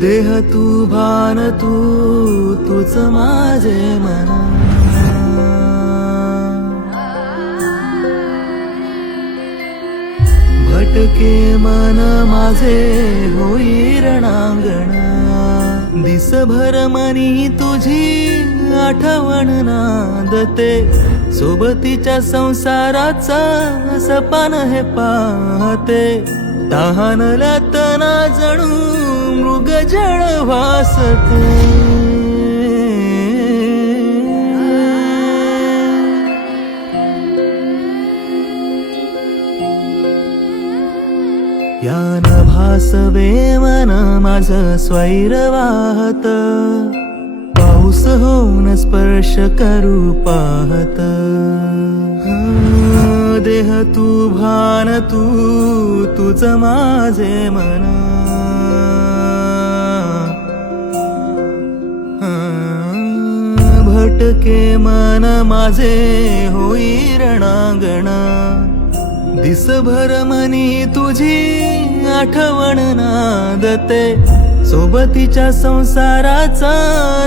देह तू भान तू तूच माझे मन. भटके मन माझे होई रणांगण दिसभर मनी तुझी आठवण नांदते. सोबतीच्या संसाराचा सपान हे पाहते. तहानला तना जणू मृग जळ वासते. यान भासवे मन माझ स्वैर वाहत. पाऊस होऊन स्पर्श करू पाहत. देह तू भान तू तुझ माझे मना. भटके मन माझे होई रणांगण. दिसभर मनी तुझी आठवण नादते. सोबतीच्या संसाराचा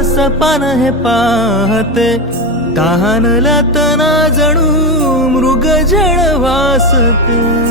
सपान हे पाहते. तहानला तना जणू मृग जळ वासते.